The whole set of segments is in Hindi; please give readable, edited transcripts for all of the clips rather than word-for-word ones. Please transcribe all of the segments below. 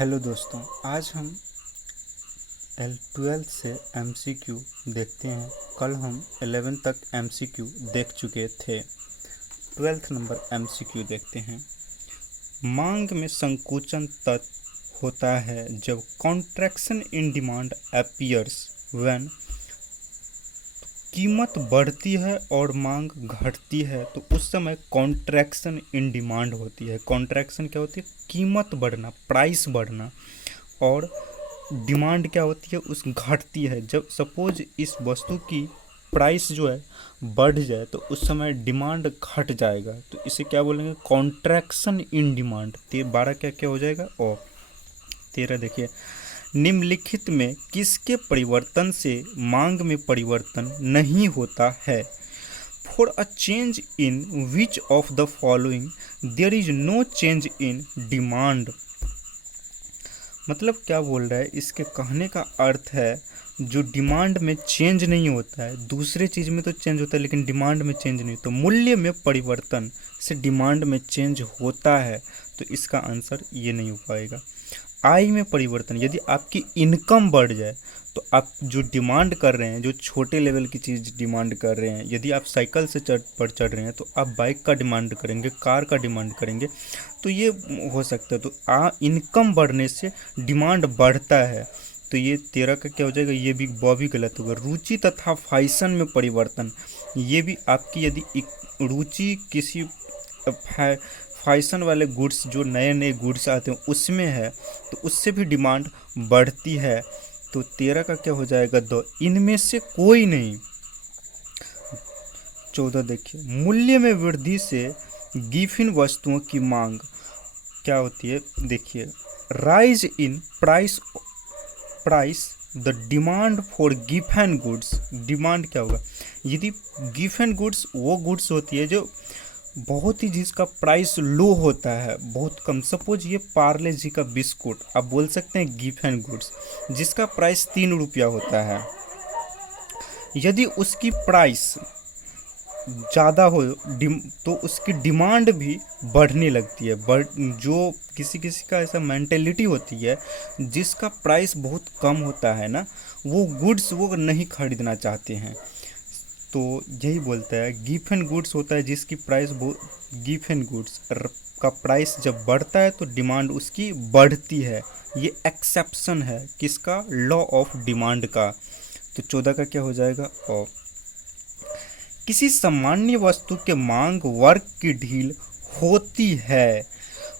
हेलो दोस्तों, आज हम 12th से MCQ देखते हैं। कल हम 11 तक MCQ देख चुके थे। 12th नंबर MCQ देखते हैं। मांग में संकोचन तब होता है जब contraction in demand appears when कीमत बढ़ती है और मांग घटती है, तो उस समय कॉन्ट्रैक्शन इन डिमांड होती है। कॉन्ट्रैक्शन क्या होती है? कीमत बढ़ना, प्राइस बढ़ना। और डिमांड क्या होती है? उस घटती है। जब सपोज इस वस्तु की प्राइस जो है बढ़ जाए तो उस समय डिमांड घट जाएगा, तो इसे क्या बोलेंगे? Contraction in demand. 12 क्या क्या हो जाएगा? और 13 देखिए, निम्नलिखित में किसके परिवर्तन से मांग में परिवर्तन नहीं होता है? For a change in which of the following there is no change in demand. मतलब क्या बोल रहा है? इसके कहने का अर्थ है जो डिमांड में चेंज नहीं होता है, दूसरे चीज़ में तो चेंज होता है लेकिन डिमांड में चेंज नहीं। तो मूल्य में परिवर्तन से डिमांड में चेंज होता है, तो इसका आंसर ये नहीं हो पाएगा। आय में परिवर्तन, यदि आपकी इनकम बढ़ जाए तो आप जो डिमांड कर रहे हैं, जो छोटे लेवल की चीज़ डिमांड कर रहे हैं, यदि आप साइकिल से चढ़ रहे हैं तो आप बाइक का डिमांड करेंगे, कार का डिमांड करेंगे, तो ये हो सकता है। तो इनकम बढ़ने से डिमांड बढ़ता है, तो ये 13 का क्या हो जाएगा? ये भी भी गलत होगा। रुचि तथा फैशन में परिवर्तन, ये भी आपकी यदि रुचि किसी फैशन वाले गुड्स, जो नए नए गुड्स आते हैं उसमें है, तो उससे भी डिमांड बढ़ती है। तो 13 का क्या हो जाएगा? 2। इनमें से कोई नहीं। 14 देखिए, मूल्य में वृद्धि से गिफिन वस्तुओं की मांग क्या होती है? देखिए, rise in price the demand for Giffen goods. Demand क्या होगा? यदि गिफन गुड्स वो गुड्स होती है जो बहुत ही, जिसका प्राइस लो होता है, बहुत कम। सपोज ये पार्ले जी का बिस्कुट, आप बोल सकते हैं गिफन गुड्स, जिसका प्राइस 3 रुपया होता है। यदि उसकी प्राइस ज़्यादा हो तो उसकी डिमांड भी बढ़ने लगती है। जो किसी किसी का ऐसा मेंटेलिटी होती है जिसका प्राइस बहुत कम होता है ना, वो गुड्स वो नहीं खरीदना चाहते हैं। तो यही बोलता है गिफन गुड्स होता है जिसकी प्राइस गिफन गुड्स का प्राइस जब बढ़ता है तो डिमांड उसकी बढ़ती है। ये एक्सेप्शन है किसका? लॉ ऑफ डिमांड का। तो 14 का क्या हो जाएगा? और किसी सामान्य वस्तु के मांग वर्ग की ढील होती है।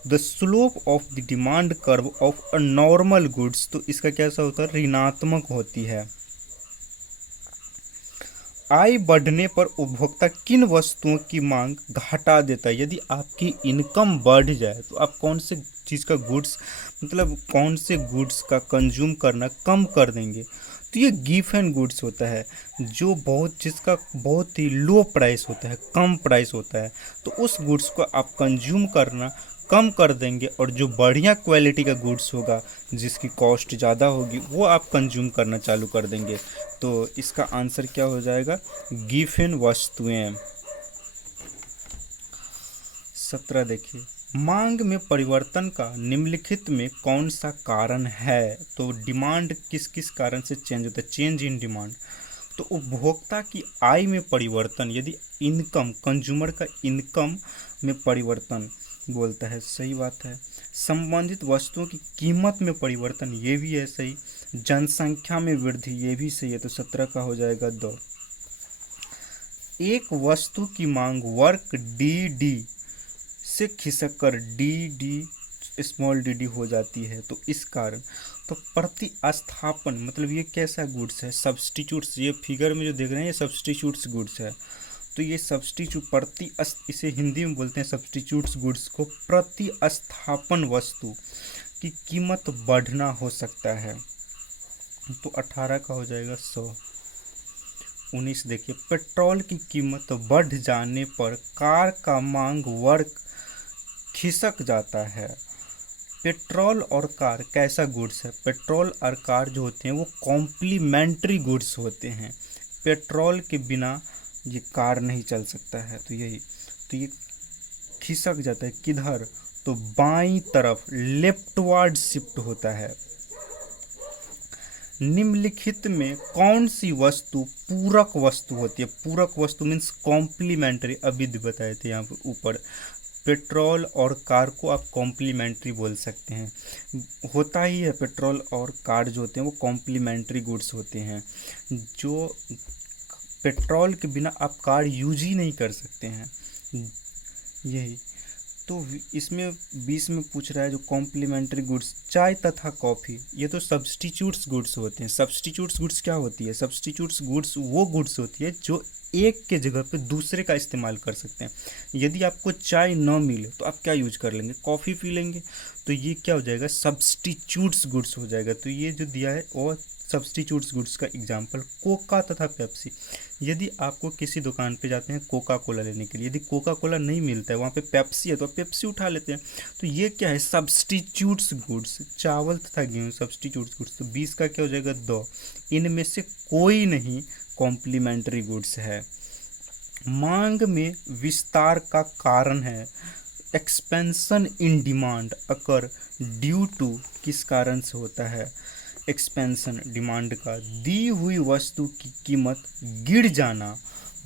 The slope of the demand curve of a normal goods, तो इसका कैसा होता है? ऋणात्मक होती है। आय बढ़ने पर उपभोक्ता किन वस्तुओं की मांग घटा देता है? यदि आपकी इनकम बढ़ जाए तो आप कौन से चीज़ का गुड्स, मतलब कौन से गुड्स का कंज्यूम करना कम कर देंगे? तो ये गिफ एंड गुड्स होता है जो जिसका बहुत ही लो प्राइस होता है, कम प्राइस होता है, तो उस गुड्स को आप कंज्यूम करना कम कर देंगे, और जो बढ़िया क्वालिटी का गुड्स होगा जिसकी कॉस्ट ज़्यादा होगी वो आप कंज्यूम करना चालू कर देंगे। तो इसका आंसर क्या हो जाएगा? गिफिन वस्तुएं। 17 देखिए, मांग में परिवर्तन का निम्नलिखित में कौन सा कारण है? तो डिमांड किस किस कारण से चेंज होता है? Change in demand. तो उपभोक्ता की आय में परिवर्तन, यदि इनकम, कंज्यूमर का इनकम में परिवर्तन बोलता है, सही बात है। संबंधित वस्तुओं की कीमत में परिवर्तन, ये भी है सही। जनसंख्या में वृद्धि, ये भी सही है। तो 17 का हो जाएगा 2। एक वस्तु की मांग वर्क डी डी से खिसक कर D D small D D हो जाती है, तो इस कारण। तो प्रतिस्थापन मतलब ये कैसा गुड्स है? सब्स्टिट्यूट्स। ये फिगर में जो देख रहे हैं ये सब्स्टिट्यूट्स गुड्स है। तो ये इसे हिंदी में बोलते हैं सब्स्टिट्यूट्स गुड्स को। प्रतिस्थापन वस्तु की कीमत बढ़ना हो सकता है। तो 18 का हो जाएगा 100। 19 देखिए, पेट्रोल की कीमत बढ़ जाने पर कार का मांग वर्ग खिसक जाता है। पेट्रोल और कार कैसा गुड्स है? पेट्रोल और कार जो होते हैं वो कॉम्प्लीमेंट्री गुड्स होते हैं। पेट्रोल के बिना ये कार नहीं चल सकता है। तो ये खिसक जाता है किधर? तो बाईं तरफ लेफ्टवर्ड शिफ्ट होता है। निम्नलिखित में कौन सी वस्तु पूरक वस्तु होती है? पूरक वस्तु मीन्स कॉम्प्लीमेंट्री, अभी बताए थे यहाँ पर ऊपर। पेट्रोल और कार को आप कॉम्प्लीमेंट्री बोल सकते हैं, होता ही है। पेट्रोल और कार जो होते हैं वो कॉम्प्लीमेंट्री गुड्स होते हैं। जो पेट्रोल के बिना आप कार यूज ही नहीं कर सकते हैं, यही। तो इसमें 20 में पूछ रहा है जो कॉम्प्लीमेंट्री गुड्स, चाय तथा कॉफ़ी, ये तो सब्स्टिट्यूट्स गुड्स होते हैं। सब्स्टिट्यूट्स गुड्स क्या होती है? सब्स्टिट्यूट्स गुड्स वो गुड्स होती है जो एक के जगह पे दूसरे का इस्तेमाल कर सकते हैं। यदि आपको चाय न मिले तो आप क्या यूज कर लेंगे? कॉफ़ी पी लेंगे। तो ये क्या हो जाएगा? सब्स्टिट्यूट्स गुड्स हो जाएगा। तो ये जो दिया है वो सब्स्टिट्यूट्स गुड्स का एग्जाम्पल कोका तथा पेप्सी। यदि आपको किसी दुकान पे जाते हैं कोका कोला लेने के लिए, यदि कोका कोला नहीं मिलता है, वहाँ पे पेप्सी है, तो आप पेप्सी उठा लेते हैं। तो ये क्या है? Substitutes goods. चावल तथा गेहूँ सब्स्टिट्यूट्स गुड्स। तो 20 का क्या हो जाएगा? 2। इनमें से कोई नहीं कॉम्प्लीमेंट्री गुड्स है। मांग में विस्तार का कारण है expansion in demand occur due to, किस कारण से होता है एक्सपेंशन डिमांड का? दी हुई वस्तु की कीमत गिर जाना,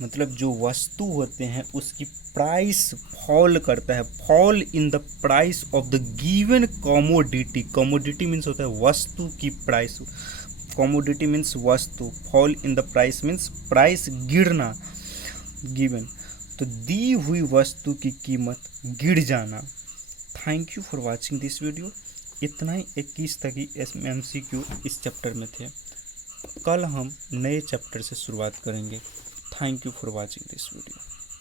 मतलब जो वस्तु होते हैं उसकी प्राइस फॉल करता है। Fall in the price of the given commodity. Commodity means होता है वस्तु की प्राइस, कमोडिटी मीन्स वस्तु, fall in the price means price गिरना, गिवन। तो दी हुई वस्तु की कीमत गिर जाना। Thank you for watching this video. इतना ही 21 तक ही MCQ इस चैप्टर में थे। कल हम नए चैप्टर से शुरुआत करेंगे। Thank you for watching this video.